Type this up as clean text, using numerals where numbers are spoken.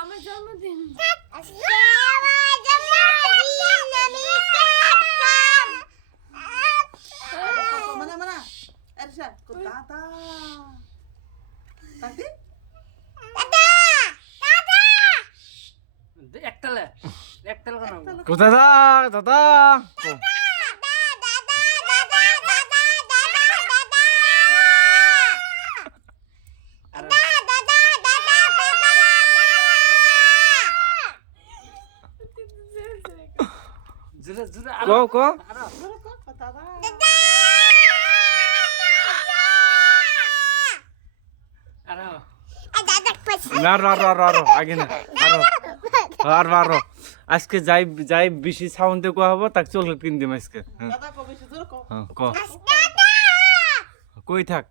আমার জন্মদিন mana mana Ersha ko tata tati একটালে কেন কোথায় দাদা জুরে জুরে কো ko tata আরো আরো আগে না আরো আজকে যাই বেশি সাউন্ড দিয়ে কোয়া হবো তাকে চকলেট কিনে দিম আজকে tata ko bishi dur ko কই থাক